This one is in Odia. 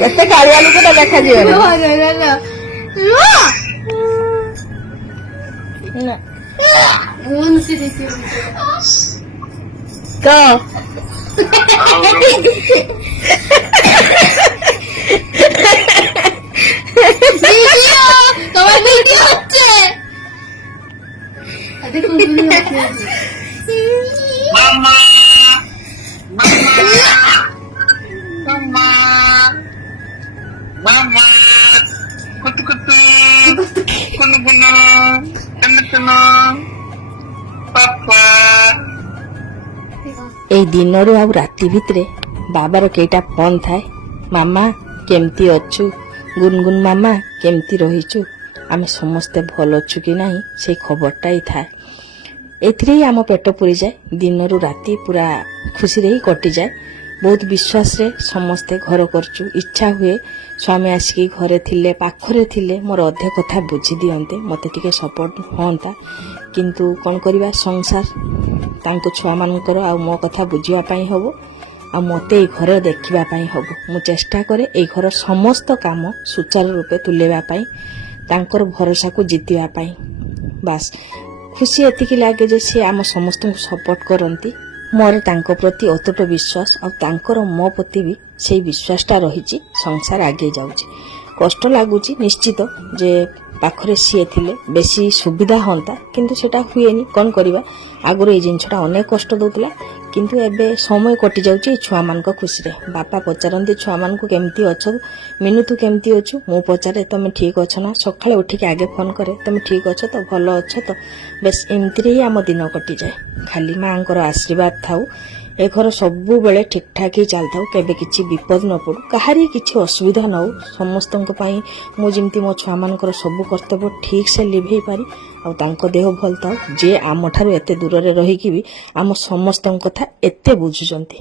କେତେ କାଳିଆ ଲୋକଟା ଦେଖାଯିବ ତ Mama, mama, mama, kutu kutu, kunu kunu, tenu tenu, papa. এই দিনରୁ ଆଉ ରାତି ଭିତରେ ବାବାର କେଇଟା ଫୋନ୍ ଥାଏ। ମାମା କେମିତି ଅଛୁ, ଗୁନଗୁନ ମାମା କେମିତି ରହିଛୁ, ଆମେ ସମସ୍ତେ ଭଲ ଅଛୁ କି ନାହିଁ ସେଇ ଖବରଟା ହିଁ ଥାଏ। ଏଥିରେ ହିଁ ଆମ ପେଟ ପୁରିଯାଏ। ଦିନରୁ ରାତି ପୁରା ଖୁସିରେ ହିଁ କଟିଯାଏ। ବହୁତ ବିଶ୍ୱାସରେ ସମସ୍ତେ ଘର କରୁଛୁ। ଇଚ୍ଛା ହୁଏ ସ୍ୱାମୀ ଆସିକି ଘରେ ଥିଲେ, ପାଖରେ ଥିଲେ ମୋର ଅଧେ କଥା ବୁଝି ଦିଅନ୍ତେ, ମୋତେ ଟିକେ ସପୋର୍ଟ ହୁଅନ୍ତା। କିନ୍ତୁ କ'ଣ କରିବା, ସଂସାର ତାଙ୍କ ଛୁଆମାନଙ୍କର ଆଉ ମୋ କଥା ବୁଝିବା ପାଇଁ ହେବ, ଆଉ ମୋତେ ଏଇ ଘର ଦେଖିବା ପାଇଁ ହେବ। ମୁଁ ଚେଷ୍ଟା କରେ ଏଇ ଘର ସମସ୍ତ କାମ ସୁଚାରୁ ରୂପେ ତୁଲେଇବା ପାଇଁ, ତାଙ୍କର ଭରସାକୁ ଜିତିବା ପାଇଁ। ବାସ୍ ଖୁସି ଏତିକି ଲାଗେ ଯେ ସେ ଆମ ସମସ୍ତଙ୍କୁ ସପୋର୍ଟ କରନ୍ତି। ମୋର ତାଙ୍କ ପ୍ରତି ଅତୁଟ ବିଶ୍ୱାସ, ଆଉ ତାଙ୍କର ମୋ ପ୍ରତି ବି ସେଇ ବିଶ୍ୱାସଟା ରହିଛି। ସଂସାର ଆଗେଇ ଯାଉଛି। କଷ୍ଟ ଲାଗୁଛି ନିଶ୍ଚିତ ଯେ ପାଖରେ ସିଏ ଥିଲେ ବେଶୀ ସୁବିଧା ହୁଅନ୍ତା, କିନ୍ତୁ ସେଟା ହୁଏନି। କ'ଣ କରିବା, ଆଗରୁ ଏଇ ଜିନିଷଟା ଅନେକ କଷ୍ଟ ଦେଉଥିଲା, କିନ୍ତୁ ଏବେ ସମୟ କଟି ଯାଉଛି ଏଇ ଛୁଆମାନଙ୍କ ଖୁସିରେ। ବାପା ପଚାରନ୍ତି ଛୁଆମାନଙ୍କୁ କେମିତି ଅଛ, ମିନୁ ତୁ କେମିତି ଅଛୁ, ମୁଁ ପଚାରେ ତମେ ଠିକ୍ ଅଛ ନା। ସକାଳେ ଉଠିକି ଆଗେ ଫୋନ୍ କରେ ତମେ ଠିକ୍ ଅଛ ତ, ଭଲ ଅଛ ତ। ବେଶ୍ ଏମିତିରେ ହିଁ ଆମ ଦିନ କଟିଯାଏ। ଖାଲି ମାଆଙ୍କର ଆଶୀର୍ବାଦ ଥାଉ, ଏ ଘର ସବୁବେଳେ ଠିକ୍ ଠାକ୍ ହିଁ ଚାଲିଥାଉ, କେବେ କିଛି ବିପଦ ନ ପଡ଼ୁ, କାହାରି କିଛି ଅସୁବିଧା ନ ହଉ। ସମସ୍ତଙ୍କ ପାଇଁ ମୁଁ ଯେମିତି ମୋ ଛୁଆମାନଙ୍କର ସବୁ କର୍ତ୍ତବ୍ୟ ଠିକ୍ ସେ ଲିଭେଇ ପାରି, ଆଉ ତାଙ୍କ ଦେହ ଭଲ ଥାଉ, ଯେ ଆମଠାରୁ ଏତେ ଦୂରରେ ରହିକି ବି ଆମ ସମସ୍ତଙ୍କ କଥା ଏତେ ବୁଝୁଛନ୍ତି।